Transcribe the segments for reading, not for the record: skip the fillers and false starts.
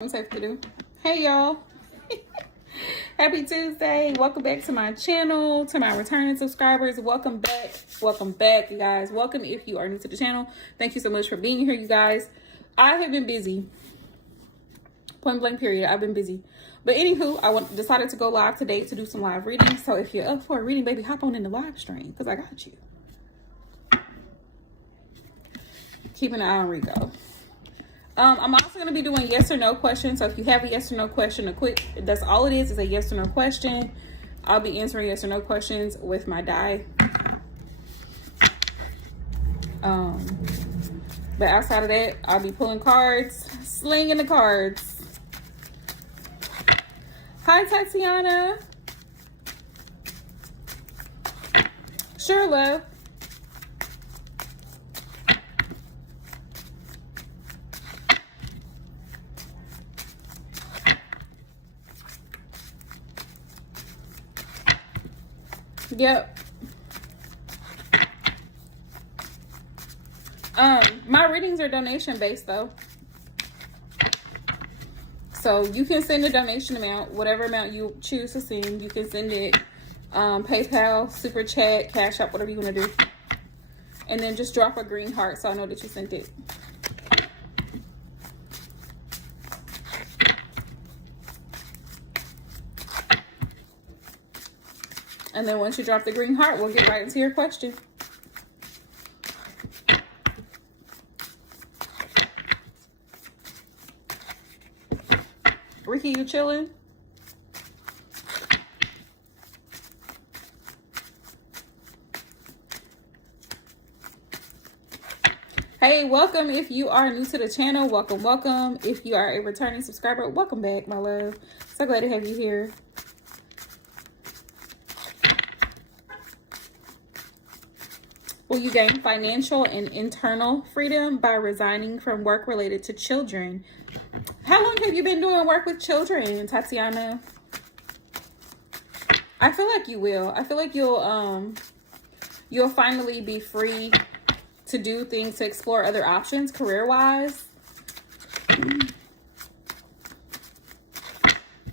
I'm safe to do. Hey y'all. Happy Tuesday. Welcome back to my channel. To my returning subscribers, welcome back. Welcome back, you guys. Welcome if you are new to the channel. Thank you so much for being here, you guys. I have been busy. Point blank period. I've been busy. But anywho, decided to go live today to do some live readings. So if you're up for a reading, baby, hop on in the live stream because I got you. Keep an eye on Rico. I'm also going to be doing yes or no questions. So if you have a yes or no question, that's all it is a yes or no question. I'll be answering yes or no questions with my die. But outside of that, I'll be pulling cards, slinging the cards. Hi, Tatiana. Sure, love. Yep. My readings are donation based though. So you can send a donation amount, whatever amount you choose to send. You can send it PayPal, Super Chat, Cash App, whatever you want to do. And then just drop a green heart so I know that you sent it. And then once you drop the green heart, we'll get right into your question. Ricky, you chilling? Hey, welcome if you are new to the channel. Welcome, welcome. If you are a returning subscriber, welcome back, my love. So glad to have you here. Will you gain financial and internal freedom by resigning from work related to children? How long have you been doing work with children, Tatiana? I feel like you will. I feel like you'll finally be free to do things, to explore other options career-wise.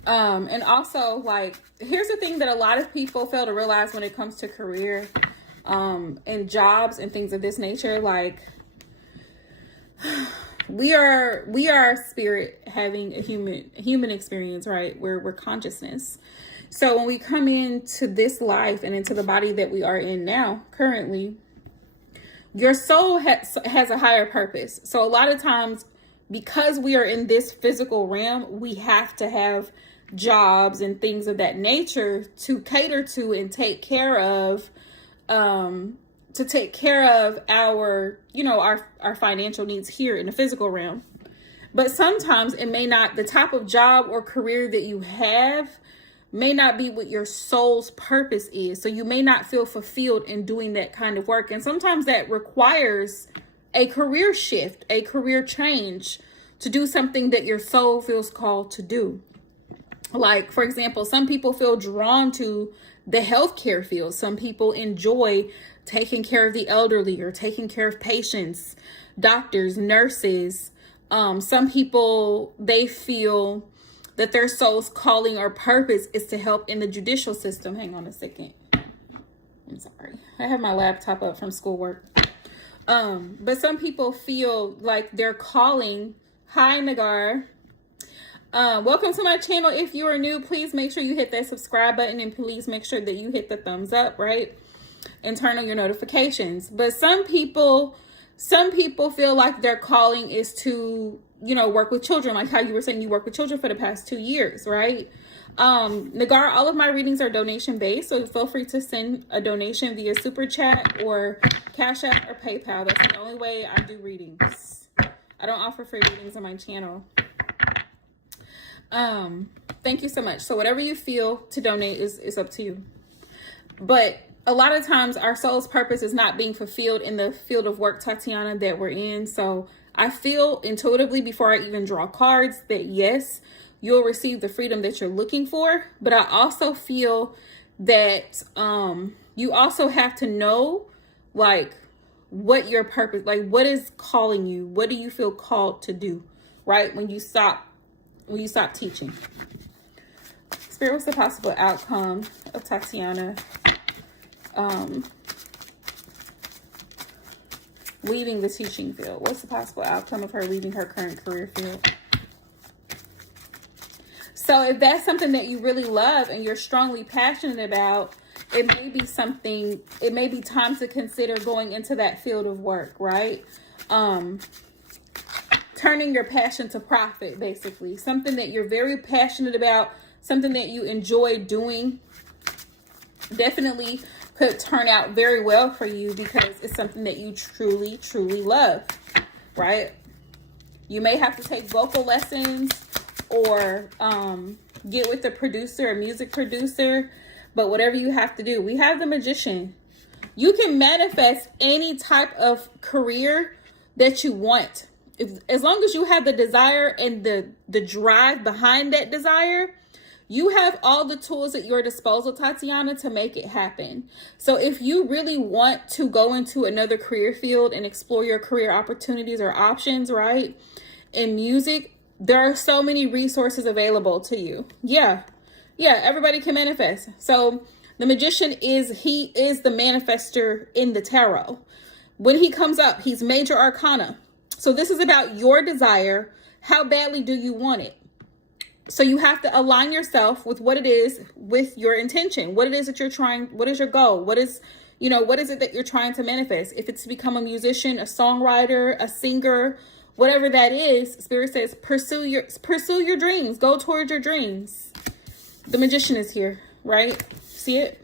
And also, like, here's the thing that a lot of people fail to realize when it comes to career and jobs and things of this nature. Like, we are spirit having a human experience, right? We're consciousness. So when we come into this life and into the body that we are in now, currently, your soul has a higher purpose. So a lot of times, because we are in this physical realm, we have to have jobs and things of that nature to cater to and take care of our, our financial needs here in the physical realm. But sometimes it may not, the type of job or career that you have may not be what your soul's purpose is. So you may not feel fulfilled in doing that kind of work. And sometimes that requires a career shift, a career change to do something that your soul feels called to do. Like, for example, some people feel drawn to the healthcare field. Some people enjoy taking care of the elderly or taking care of patients, doctors, nurses. Some people, they feel that their soul's calling or purpose is to help in the judicial system. Hang on a second. I'm sorry. I have my laptop up from schoolwork. But some people feel like their calling. Hi, Nagar. Welcome to my channel. If you are new, please make sure you hit that subscribe button and please make sure that you hit the thumbs up, right? And turn on your notifications. But some people feel like their calling is to, work with children, like how you were saying you work with children for the past 2 years, right? Nagar, all of my readings are donation based, so feel free to send a donation via Super Chat or Cash App or PayPal. That's the only way I do readings. I don't offer free readings on my channel. Thank you so much. So whatever you feel to donate is up to you. But a lot of times our soul's purpose is not being fulfilled in the field of work, Tatiana, that we're in. So I feel intuitively before I even draw cards that yes, you'll receive the freedom that you're looking for. But I also feel that you also have to know, like, what your purpose, like what is calling you? What do you feel called to do, right? When you stop when you stop teaching? Spirit, what's the possible outcome of Tatiana leaving the teaching field? What's the possible outcome of her leaving her current career field? So if that's something that you really love and you're strongly passionate about, it may be something, it may be time to consider going into that field of work, right? Turning your passion to profit, basically. Something that you're very passionate about, something that you enjoy doing, definitely could turn out very well for you because it's something that you truly, truly love, right? You may have to take vocal lessons or get with a producer, a music producer, but whatever you have to do. We have the Magician. You can manifest any type of career that you want. As long as you have the desire and the drive behind that desire, you have all the tools at your disposal, Tatiana, to make it happen. So if you really want to go into another career field and explore your career opportunities or options, right, in music, there are so many resources available to you. Yeah, everybody can manifest. So the Magician is the manifester in the tarot. When he comes up, he's major arcana. So this is about your desire. How badly do you want it? So you have to align yourself with what it is, with your intention, what it is that you're trying, what is your goal? What is it that you're trying to manifest? If it's to become a musician, a songwriter, a singer, whatever that is, Spirit says, pursue your dreams. Go towards your dreams. The Magician is here, right? See it?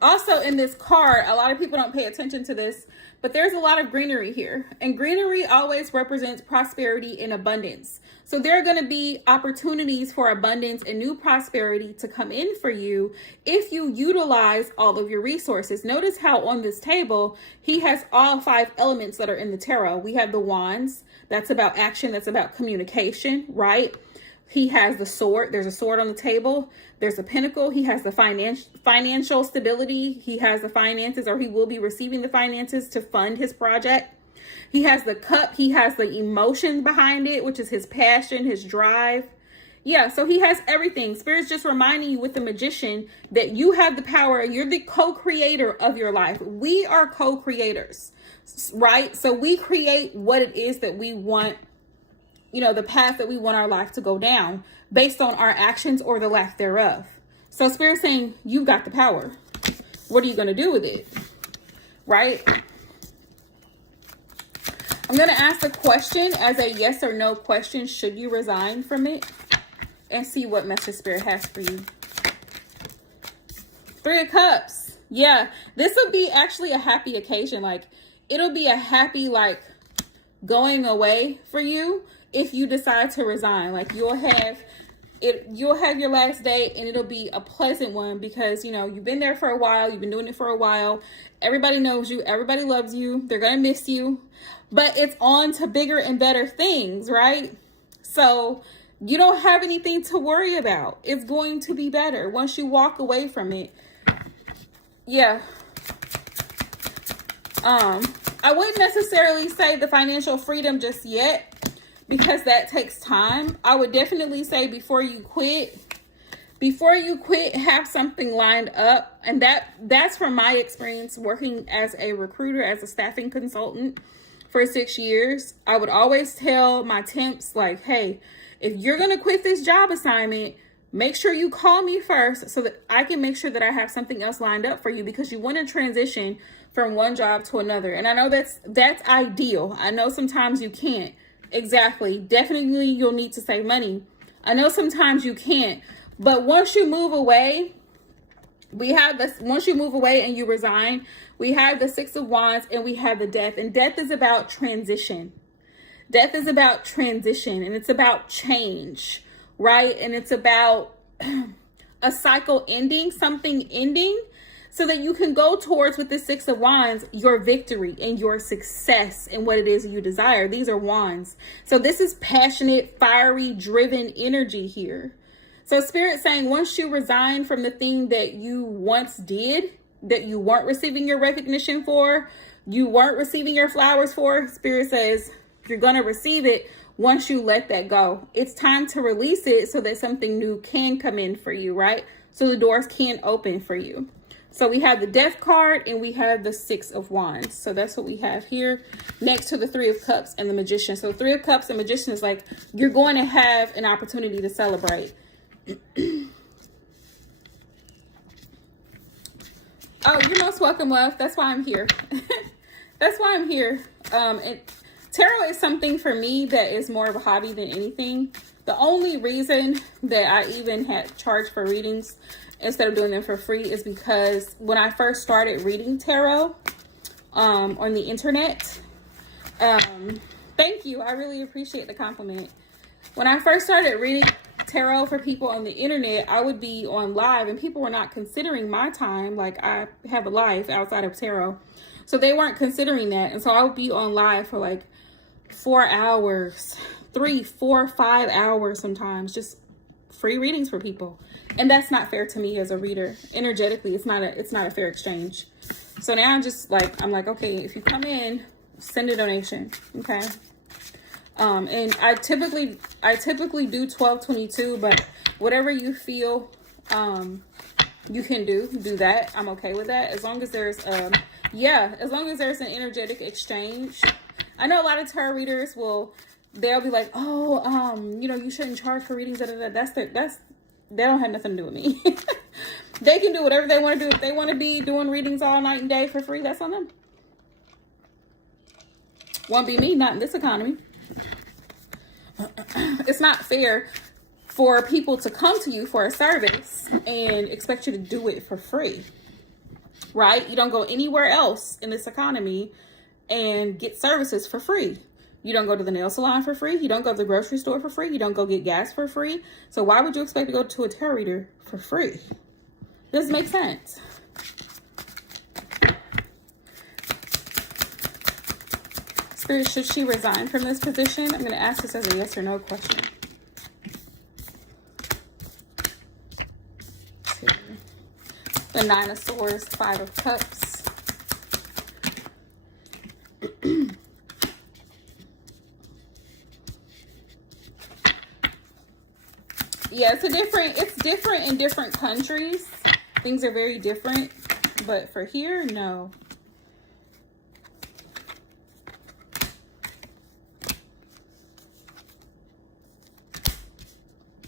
Also in this card, a lot of people don't pay attention to this, but there's a lot of greenery here. And greenery always represents prosperity and abundance. So there are going to be opportunities for abundance and new prosperity to come in for you if you utilize all of your resources. Notice how on this table, he has all 5 elements that are in the tarot. We have the wands. That's about action. That's about communication, right? He has the sword. There's a sword on the table. There's a pentacle. He has the financial stability. He has the finances, or he will be receiving the finances to fund his project. He has the cup. He has the emotion behind it, which is his passion, his drive. Yeah, so he has everything. Spirit's just reminding you with the Magician that you have the power. You're the co-creator of your life. We are co-creators, right? So we create what it is that we want, the path that we want our life to go down based on our actions or the lack thereof. So Spirit's saying, you've got the power. What are you going to do with it? Right? I'm going to ask a question as a yes or no question. Should you resign from it? And see what message Spirit has for you. 3 of Cups. Yeah, this will be actually a happy occasion. Like, it'll be a happy, going away for you if you decide to resign. Like, you'll have your last day and it'll be a pleasant one because, you've been there for a while. You've been doing it for a while. Everybody knows you. Everybody loves you. They're going to miss you. But it's on to bigger and better things, right? So you don't have anything to worry about. It's going to be better once you walk away from it. Yeah. I wouldn't necessarily say the financial freedom just yet because that takes time. I would definitely say before you quit, have something lined up. And that's from my experience working as a recruiter, as a staffing consultant for 6 years. I would always tell my temps, hey, if you're going to quit this job assignment, make sure you call me first so that I can make sure that I have something else lined up for you, because you want to transition from one job to another. And I know that's ideal. I know sometimes you can't. Exactly. Definitely you'll need to save money. I know sometimes you can't. But once you move away, once you move away and you resign, we have the 6 of Wands and we have the Death. And Death is about transition. Death is about transition and it's about change, right? And it's about a cycle ending, something ending, so that you can go towards, with the 6 of Wands, your victory and your success in what it is you desire. These are wands. So this is passionate, fiery, driven energy here. So Spirit's saying once you resign from the thing that you once did, that you weren't receiving your recognition for, you weren't receiving your flowers for, Spirit says you're going to receive it once you let that go. It's time to release it so that something new can come in for you, right? So the doors can open for you. So we have the Death card and we have the Six of Wands. So that's what we have here next to the Three of Cups and the Magician. So Three of Cups and Magician is like, you're going to have an opportunity to celebrate. Oh, you're most welcome, love. That's why I'm here. That's why I'm here. Tarot is something for me that is more of a hobby than anything. The only reason that I even had charged for readings instead of doing them for free is because when I first started reading tarot on the internet, thank you. I really appreciate the compliment. When I first started reading tarot for people on the internet, I would be on live and people were not considering my time. Like, I have a life outside of tarot. So they weren't considering that. And so I would be on live for like 4 hours, 3, 4, 5 hours sometimes, just free readings for people. And that's not fair to me as a reader. Energetically, it's not a fair exchange. So now I'm like, okay, if you come in, send a donation. Okay. And I typically do 1222, but whatever you feel you can do that. I'm okay with that. As long as there's as long as there's an energetic exchange. I know a lot of tarot readers they'll be like, oh, you shouldn't charge for readings. They don't have nothing to do with me. They can do whatever they want to do. If they want to be doing readings all night and day for free, that's on them. Won't be me, not in this economy. It's not fair for people to come to you for a service and expect you to do it for free, right? You don't go anywhere else in this economy and get services for free. You don't go to the nail salon for free. You don't go to the grocery store for free. You don't go get gas for free. So why would you expect to go to a tarot reader for free? Doesn't make sense. Spirit, should she resign from this position? I'm going to ask this as a yes or no question. The Nine of Swords, Five of Cups. Yeah, it's different in different countries. Things are very different. But for here, no.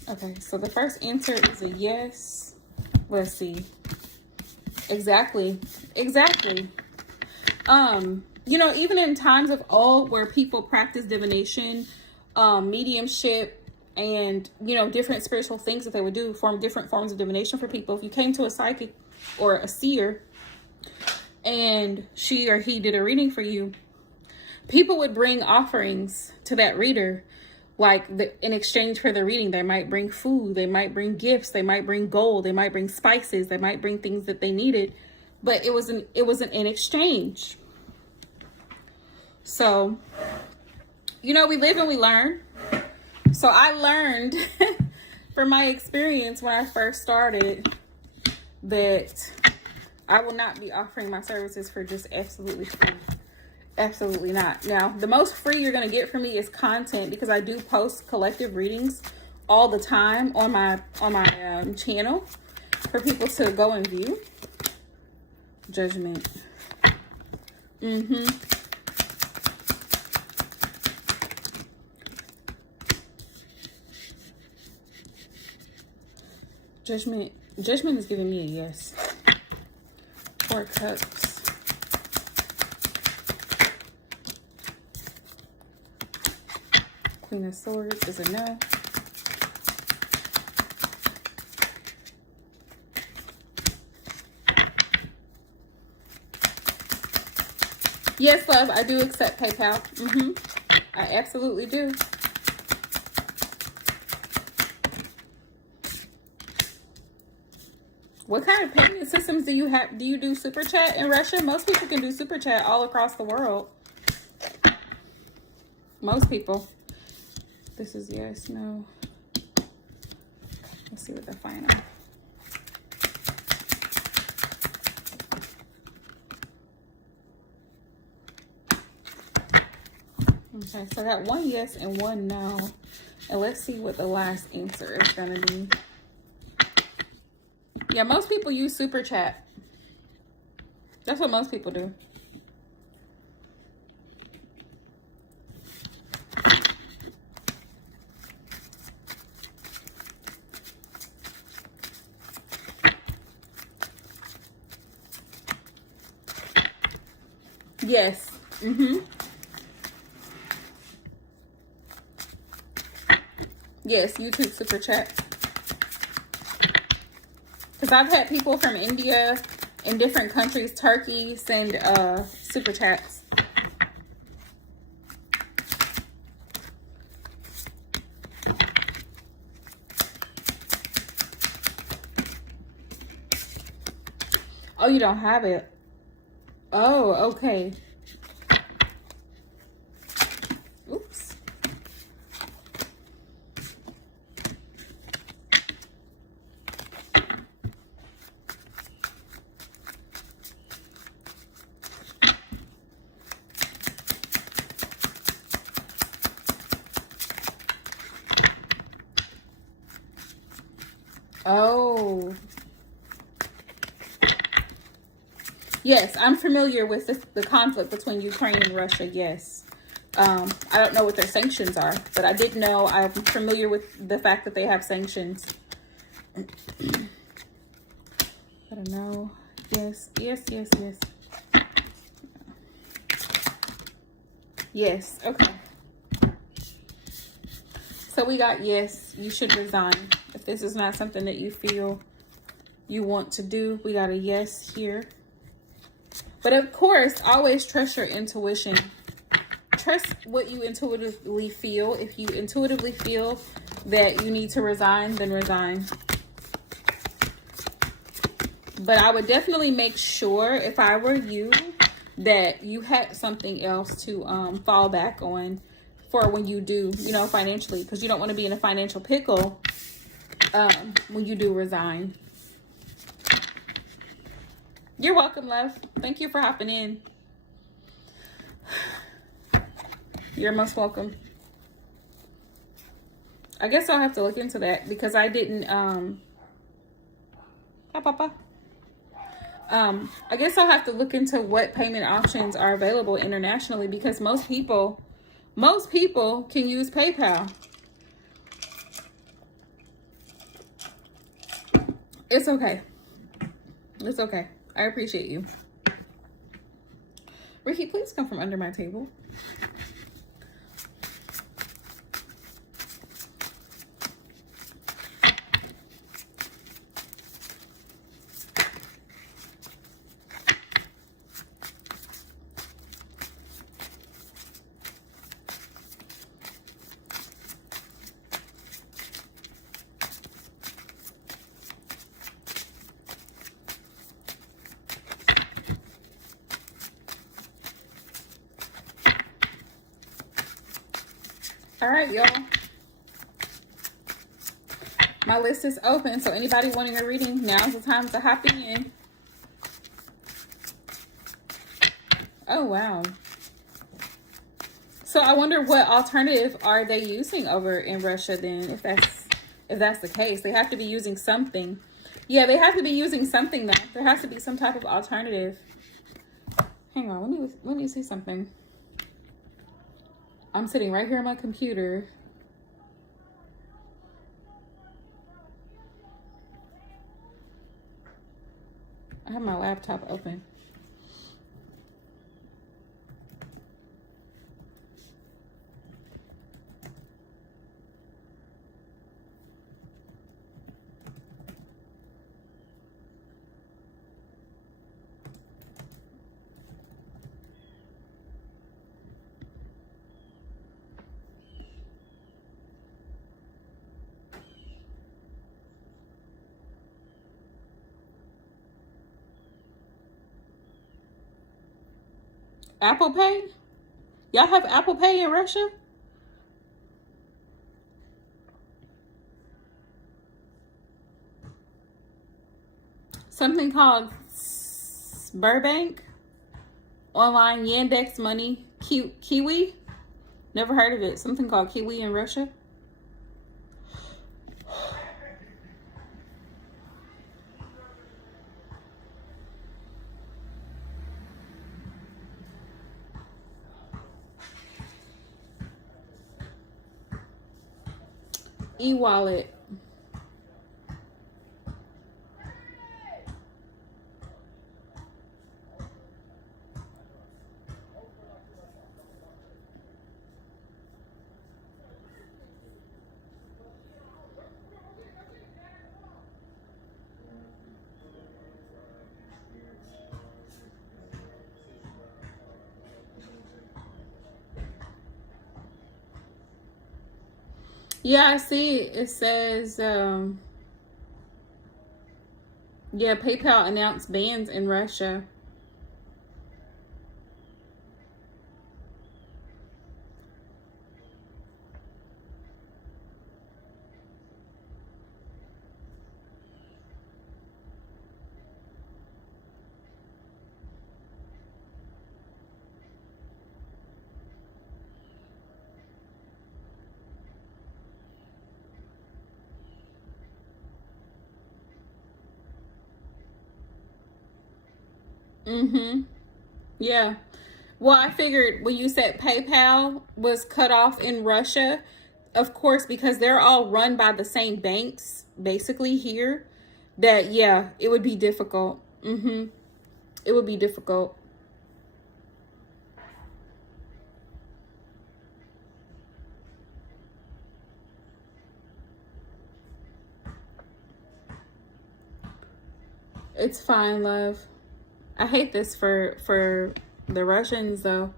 Okay, so the first answer is a yes. Let's see. Exactly. Even in times of old where people practice divination, mediumship, and, different spiritual things that they would do, form different forms of divination for people. If you came to a psychic or a seer and she or he did a reading for you, people would bring offerings to that reader. Like in exchange for the reading, they might bring food, they might bring gifts, they might bring gold, they might bring spices, they might bring things that they needed, but it wasn't in exchange. So, we live and we learn. So I learned from my experience when I first started that I will not be offering my services for just absolutely free. Absolutely not. Now, the most free you're going to get from me is content, because I do post collective readings all the time on my channel for people to go and view. Judgment. Judgment is giving me a yes. 4 Cups. Queen of Swords is a no. Yes, love, I do accept PayPal. I absolutely do. What kind of payment systems do you have? Do you do Super Chat in Russia? Most people can do Super Chat all across the world. Most people. This is yes, no. Let's see what the final. Okay, so I got one yes and one no. And let's see what the last answer is going to be. Yeah, most people use Super Chat. That's what most people do. Yes. Yes, YouTube Super Chat. Because I've had people from India and different countries, Turkey, send Super Chats. Oh, you don't have it? Oh, okay. Oops. Oh. Yes, I'm familiar with the conflict between Ukraine and Russia, yes. I don't know what their sanctions are, but I did know, I'm familiar with the fact that they have sanctions. I don't know. Yes, yes, yes, yes. Yes, okay. So we got yes, you should resign. If this is not something that you feel you want to do, we got a yes here. But of course, always trust your intuition. Trust what you intuitively feel. If you intuitively feel that you need to resign, then resign. But I would definitely make sure, if I were you, that you had something else to fall back on for when you do, you know, financially. Because you don't want to be in a financial pickle when you do resign. You're welcome, love. Thank you for hopping in. You're most welcome. I guess I'll have to look into that because I didn't, Hi, Papa. I guess I'll have to look into what payment options are available internationally because most people can use PayPal. It's okay. It's okay. I appreciate you. Ricky, please come from under my table. All right, y'all. My list is open, so anybody wanting a reading, now's the time to hop in. Oh, wow. So I wonder what alternative are they using over in Russia then, if that's the case. They have to be using something. Yeah, they have to be using something though. There has to be some type of alternative. Hang on, let me see something. I'm sitting right here on my computer. I have my laptop open. Apple Pay? Y'all have Apple Pay in Russia? Something called Sberbank, online Yandex Money, Kiwi. Never heard of it. Something called kiwi in Russia. E-wallet. Yeah, I see. It says, yeah, PayPal announced bans in Russia. Mm-hmm. Yeah. Well, I figured when you said PayPal was cut off in Russia, of course, because they're all run by the same banks, basically here, that, yeah, it would be difficult. Mm-hmm. It would be difficult. It's fine, love. I hate this for the Russians, though.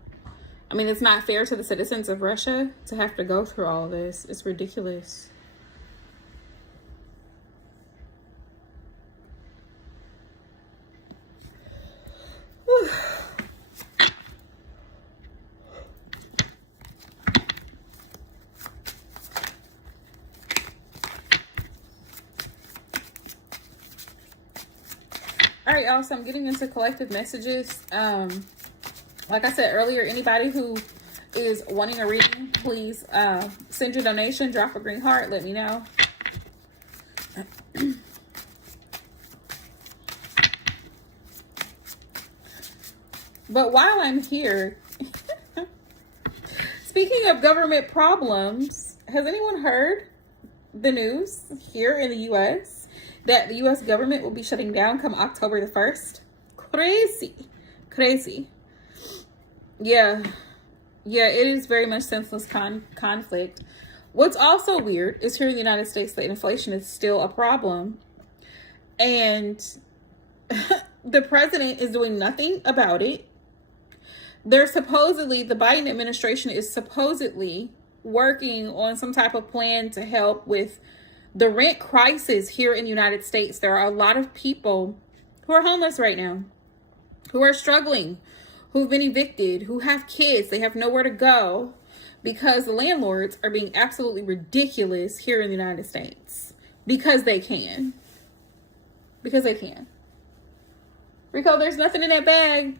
I mean, it's not fair to the citizens of Russia to have to go through all this. It's ridiculous. All right, y'all, so I'm getting into collective messages. Like I said earlier, anybody who is wanting a reading, please send your donation, drop a green heart, let me know. But while I'm here, speaking of government problems, has anyone heard the news here in the U.S. that the U.S. government will be shutting down come October the 1st? Crazy. Yeah, it is very much senseless conflict. What's also weird is here in the United States that inflation is still a problem. And the president is doing nothing about it. The Biden administration is supposedly working on some type of plan to help with the rent crisis here in the United States. There are a lot of people who are homeless right now, who are struggling, who've been evicted, who have kids. They have nowhere to go because the landlords are being absolutely ridiculous here in the United States because they can. Rico, there's nothing in that bag.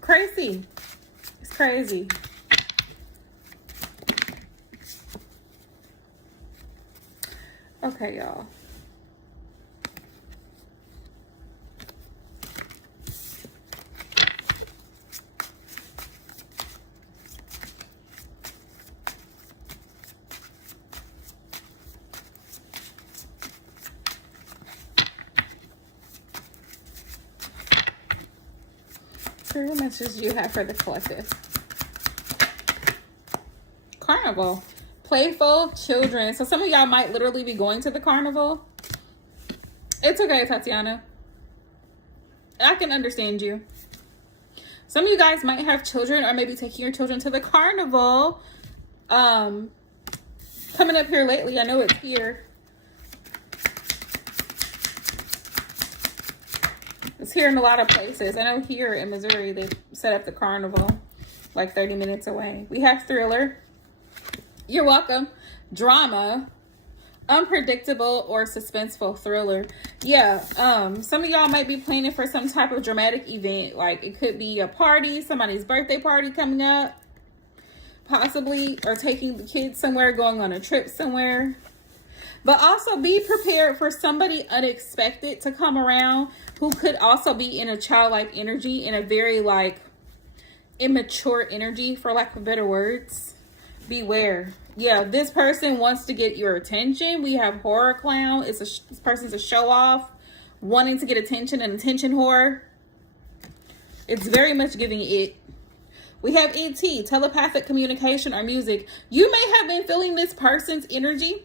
Crazy. It's crazy. Okay, y'all. What messages do you have for the collective? Carnival. Playful children. So some of y'all might literally be going to the carnival. It's okay, Tatiana. I can understand you. Some of you guys might have children or maybe taking your children to the carnival. Coming up here lately. I know it's here. It's here in a lot of places. I know here in Missouri, they set up the carnival like 30 minutes away. We have Thriller. You're welcome. Drama. Unpredictable or suspenseful thriller. Yeah, some of y'all might be planning for some type of dramatic event. Like it could be a party, somebody's birthday party coming up, possibly, or taking the kids somewhere, going on a trip somewhere. But also be prepared for somebody unexpected to come around who could also be in a childlike energy, in a very like immature energy, for lack of better words. Beware. Yeah, this person wants to get your attention. We have horror clown. This person's a show off, wanting to get attention, and attention whore. It's very much giving it. We have ET, telepathic communication or music. You may have been feeling this person's energy.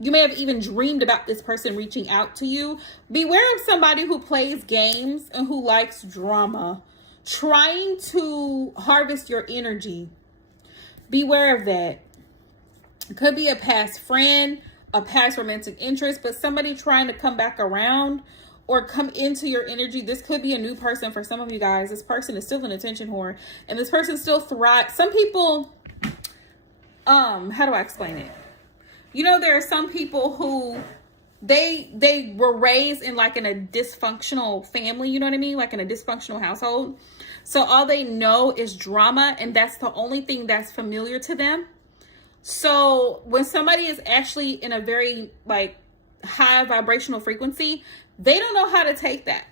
You may have even dreamed about this person reaching out to you. Beware of somebody who plays games and who likes drama, trying to harvest your energy. Beware of that. It could be a past friend, a past romantic interest, but somebody trying to come back around or come into your energy. This could be a new person for some of you guys. This person is still an attention whore, and this person still thrives. Some people, how do I explain it? You know, there are some people who they were raised in like in a dysfunctional family, you know what I mean? Like in a dysfunctional household. So all they know is drama, and that's the only thing that's familiar to them. So when somebody is actually in a very like high vibrational frequency, they don't know how to take that.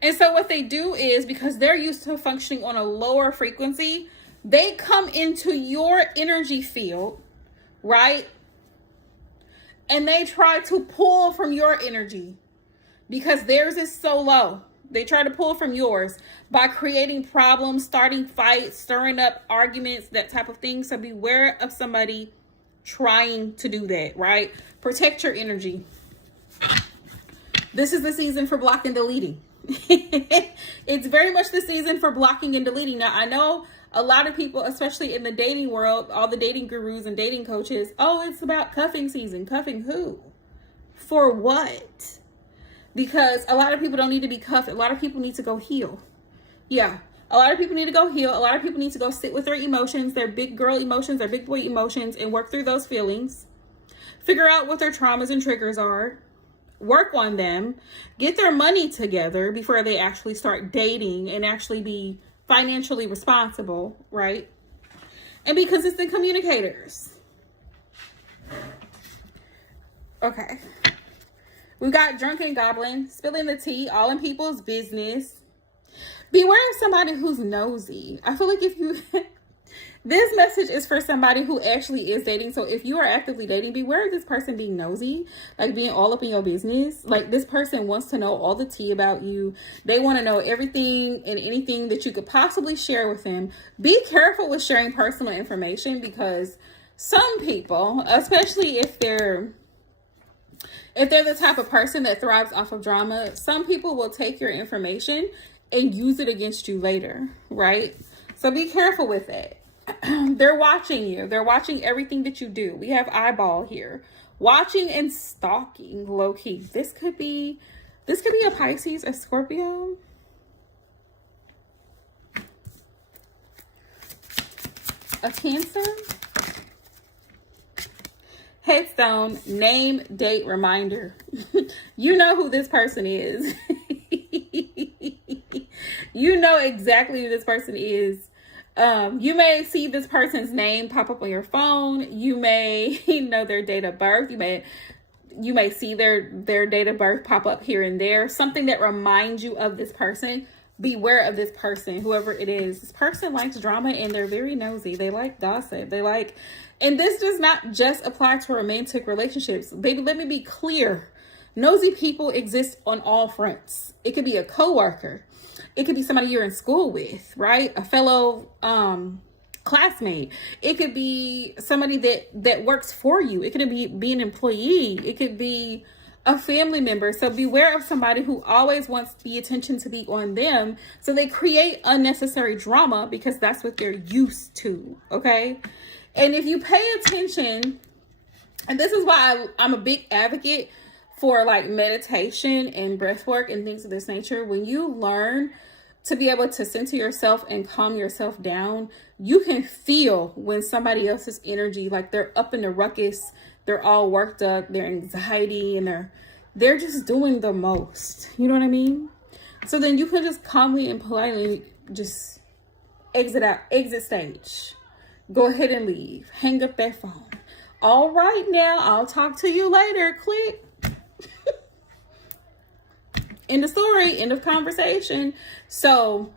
And so what they do is, because they're used to functioning on a lower frequency, they come into your energy field, right? And they try to pull from your energy because theirs is so low. They try to pull from yours by creating problems, starting fights, stirring up arguments, that type of thing. So beware of somebody trying to do that, right? Protect your energy. This is the season for blocking and deleting. It's very much the season for blocking and deleting. Now, I know a lot of people, especially in the dating world, all the dating gurus and dating coaches, oh, it's about cuffing season. Cuffing who? For what? Because a lot of people don't need to be cuffed. A lot of people need to go heal. Yeah, a lot of people need to go heal. A lot of people need to go sit with their emotions, their big girl emotions, their big boy emotions, and work through those feelings. Figure out what their traumas and triggers are. Work on them. Get their money together before they actually start dating and actually be financially responsible, right? And be consistent communicators. Okay. We've got drunken goblin, spilling the tea, all in people's business. Beware of somebody who's nosy. I feel like if you... This message is for somebody who actually is dating. So if you are actively dating, beware of this person being nosy, like being all up in your business. Like this person wants to know all the tea about you. They want to know everything and anything that you could possibly share with them. Be careful with sharing personal information, because some people, especially if they're the type of person that thrives off of drama, some people will take your information and use it against you later, right? So be careful with that. They're watching you. They're watching everything that you do. We have eyeball here. Watching and stalking, low key. This could be a Pisces, a Scorpio. A Cancer. Headstone, name, date, reminder. You know who this person is. You know exactly who this person is. You may see this person's name pop up on your phone. You may know their date of birth. You may see their date of birth pop up here and there. Something that reminds you of this person. Beware of this person, whoever it is. This person likes drama and they're very nosy. They like gossip. And this does not just apply to romantic relationships. Baby, let me be clear. Nosy people exist on all fronts. It could be a coworker. It could be somebody you're in school with, right? A fellow classmate. It could be somebody that works for you. It could be an employee. It could be a family member. So beware of somebody who always wants the attention to be on them. So they create unnecessary drama because that's what they're used to, okay? And if you pay attention, and this is why I'm a big advocate for like meditation and breath work and things of this nature. When you learn to be able to center yourself and calm yourself down, you can feel when somebody else's energy, like they're up in the ruckus, they're all worked up, their anxiety, and they're just doing the most. You know what I mean? So then you can just calmly and politely just exit stage. Go ahead and leave. Hang up that phone. All right, now I'll talk to you later. Click. End of story. End of conversation. So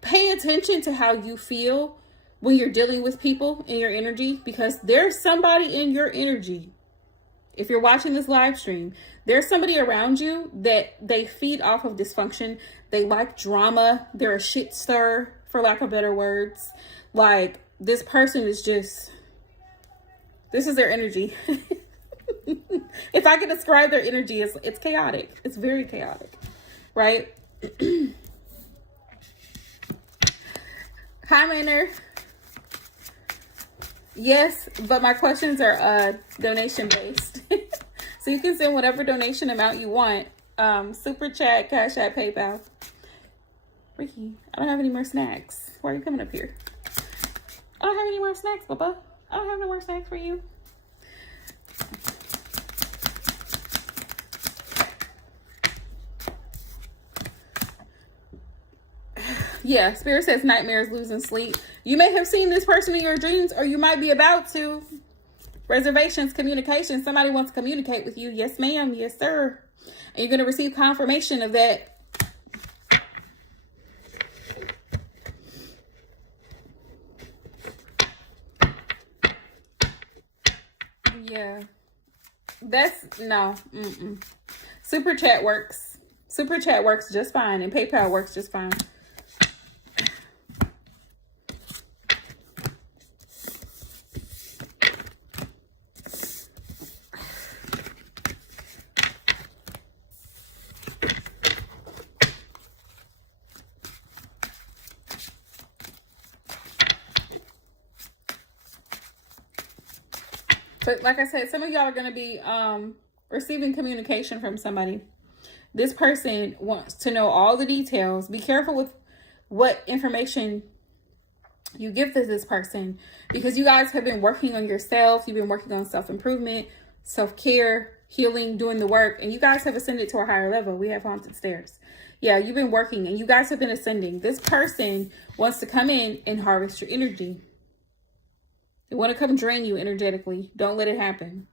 pay attention to how you feel when you're dealing with people in your energy, because there's somebody in your energy. If you're watching this live stream, there's somebody around you that they feed off of dysfunction. They like drama. They're a shit stir, for lack of better words. Like, this person is just, this is their energy. If I could describe their energy, it's chaotic. It's very chaotic, right? Hi, Manor. Yes, but my questions are donation based. So you can send whatever donation amount you want. Super chat, Cash App, PayPal. Ricky, I don't have any more snacks. Why are you coming up here? I don't have any more snacks, Bubba. I don't have no more snacks for you. Yeah, Spirit says nightmares, losing sleep. You may have seen this person in your dreams, or you might be about to. Reservations, communication. Somebody wants to communicate with you. Yes, ma'am. Yes, sir. And you're going to receive confirmation of that. Yeah. That's, no. Super chat works. Super chat works just fine. And PayPal works just fine. But like I said, some of y'all are going to be receiving communication from somebody. This person wants to know all the details. Be careful with what information you give to this person, because you guys have been working on yourself. You've been working on self-improvement, self-care, healing, doing the work, and you guys have ascended to a higher level. We have haunted stairs. Yeah, you've been working and you guys have been ascending. This person wants to come in and harvest your energy. They want to come drain you energetically. Don't let it happen.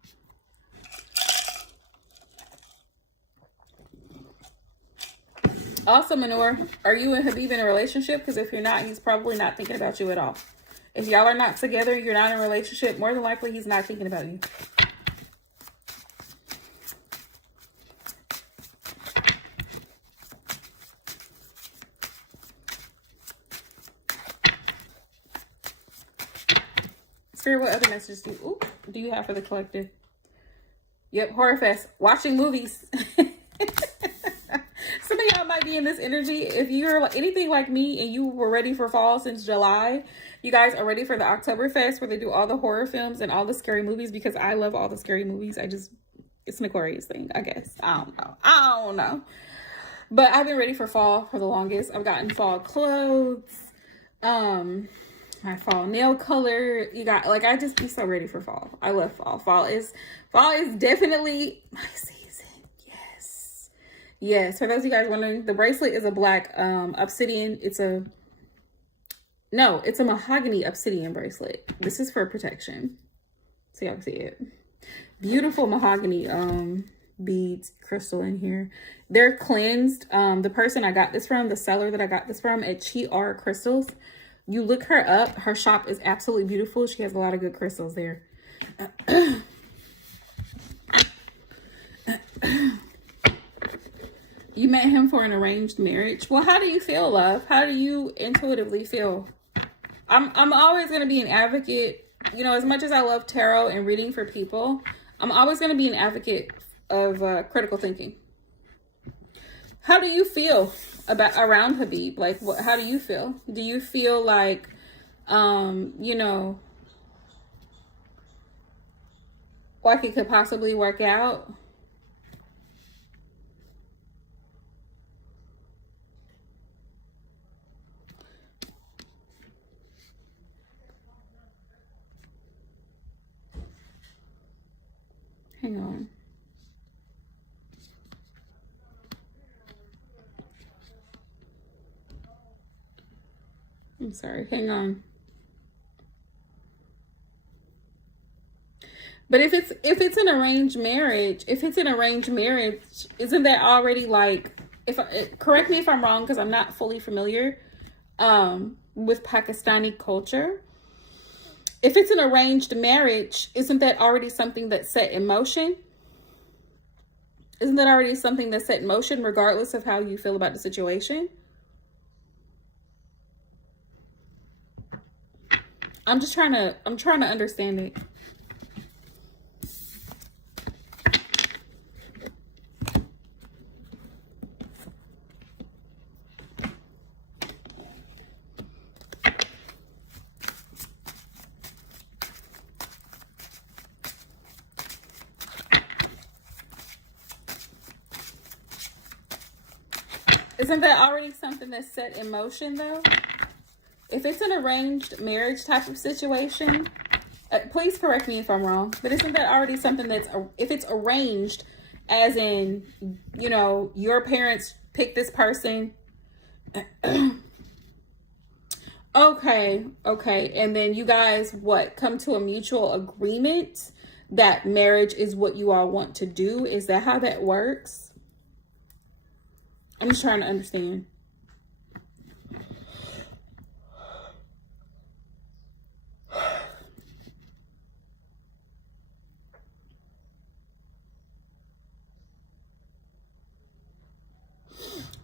Also, Manor, are you and Habib in a relationship? Because if you're not, he's probably not thinking about you at all. If y'all are not together, you're not in a relationship, more than likely he's not thinking about you. Spirit, what other messages do you have for the collective? Yep, Horror Fest. Watching movies. Some of y'all might be in this energy. If you're anything like me and you were ready for fall since July, you guys are ready for the Oktoberfest where they do all the horror films and all the scary movies, because I love all the scary movies. It's an Aquarius thing, I guess. I don't know. But I've been ready for fall for the longest. I've gotten fall clothes. My fall nail color. You got, like, I just be so ready for fall. I love fall. Fall is definitely my season. Yes, for those of you guys wondering, the bracelet is a black obsidian. It's a mahogany obsidian bracelet. This is for protection. So y'all can see it. Beautiful mahogany beads, crystal in here. They're cleansed. The person I got this from, the seller that I got this from at Chi R Crystals, you look her up. Her shop is absolutely beautiful. She has a lot of good crystals there. You met him for an arranged marriage. Well, how do you feel, love? How do you intuitively feel? I'm always going to be an advocate. You know, as much as I love tarot and reading for people, I'm always going to be an advocate of critical thinking. How do you feel around Habib? Like, how do you feel? Do you feel like, you know, like it could possibly work out? I'm sorry, hang on. But if it's an arranged marriage, isn't that already like, correct me if I'm wrong, because I'm not fully familiar with Pakistani culture. If it's an arranged marriage, isn't that already something that's set in motion? Isn't that already something that's set in motion regardless of how you feel about the situation? I'm trying to understand it. Isn't that already something that's set in motion, though? If it's an arranged marriage type of situation, please correct me if I'm wrong, but isn't that already something that's, if it's arranged, as in, you know, your parents pick this person, okay, and then you guys, come to a mutual agreement that marriage is what you all want to do? Is that how that works? I'm just trying to understand.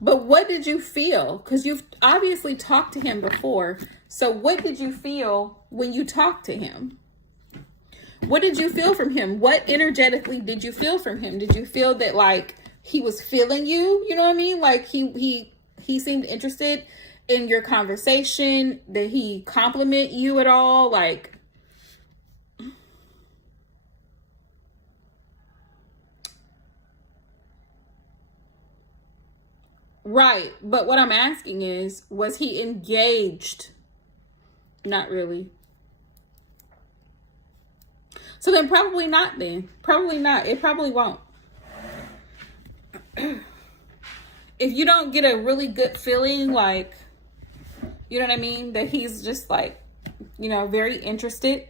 But what did you feel? Because you've obviously talked to him before. So what did you feel when you talked to him? What did you feel from him? What energetically did you feel from him? Did you feel that, like, he was feeling you? You know what I mean? Like, he seemed interested in your conversation? Did he compliment you at all? Like, right. But what I'm asking is, was he engaged? Not really. So then probably not then. Probably not. It probably won't. If you don't get a really good feeling, like, you know what I mean, that he's just, like, you know, very interested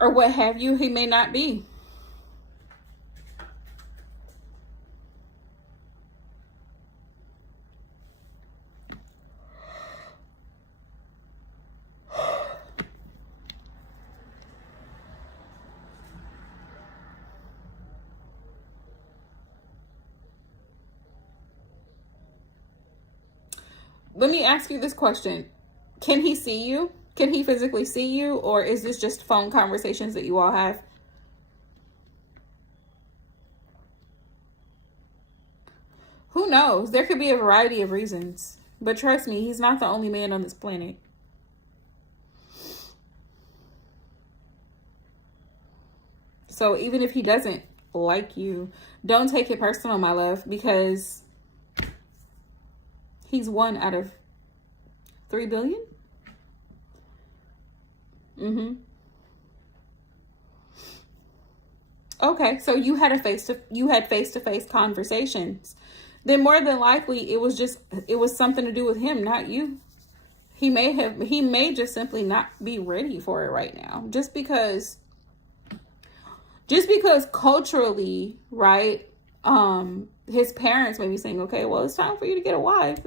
or what have you, he may not be. Let me ask you this question. Can he see you? Can he physically see you? Or is this just phone conversations that you all have? Who knows? There could be a variety of reasons. But trust me, he's not the only man on this planet. So even if he doesn't like you, don't take it personal, my love, because he's 1 out of 3 billion. Okay, so you had face-to-face conversations. Then more than likely it was something to do with him, not you. He may just simply not be ready for it right now. Just because culturally, right? His parents may be saying, okay, well, it's time for you to get a wife.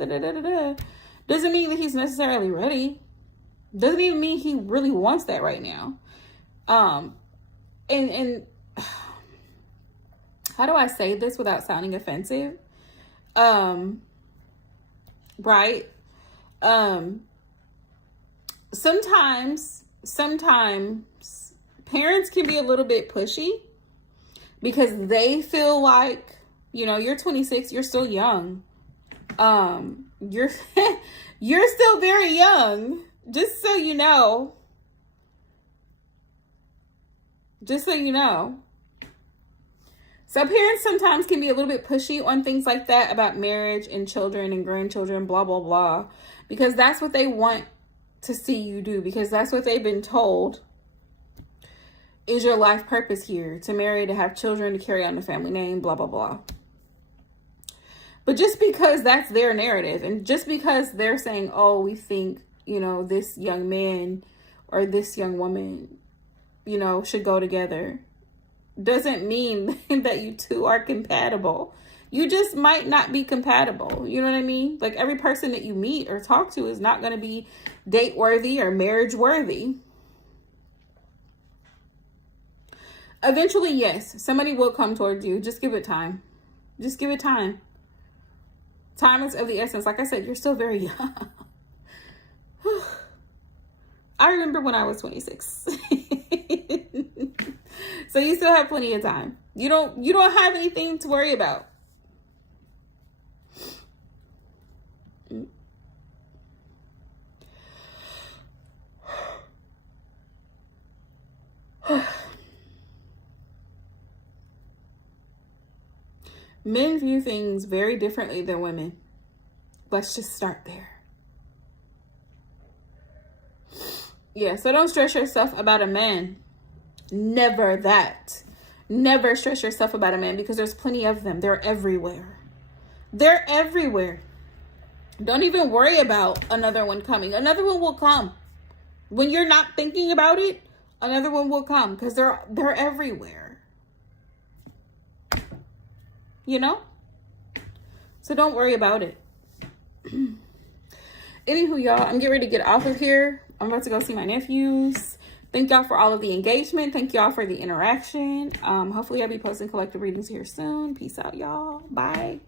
Doesn't mean that he's necessarily ready. Doesn't even mean he really wants that right now. And how do I say this without sounding offensive? Right? Sometimes parents can be a little bit pushy because they feel like, you know, you're 26, you're still young. You're you're still very young. Just so you know. So parents sometimes can be a little bit pushy on things like that about marriage and children and grandchildren, blah, blah, blah. Because that's what they want to see you do. Because that's what they've been told is your life purpose here. To marry, to have children, to carry on the family name, blah, blah, blah. But just because that's their narrative, and just because they're saying, oh, we think, you know, this young man or this young woman, you know, should go together, doesn't mean that you two are compatible. You just might not be compatible. You know what I mean? Like, every person that you meet or talk to is not going to be date worthy or marriage worthy. Eventually, yes, somebody will come towards you. Just give it time. Just give it time. Time is of the essence. Like I said, you're still very young. I remember when I was 26. So you still have plenty of time. You don't have anything to worry about. Men view things very differently than women. Let's just start there. Yeah, so don't stress yourself about a man. Never that. Never stress yourself about a man, because there's plenty of them. They're everywhere. They're everywhere. Don't even worry about another one coming. Another one will come. When you're not thinking about it, another one will come, because they're everywhere. You know? So don't worry about it. Anywho, y'all, I'm getting ready to get off of here. I'm about to go see my nephews. Thank y'all for all of the engagement. Thank y'all for the interaction. Hopefully I'll be posting collective readings here soon. Peace out, y'all. Bye.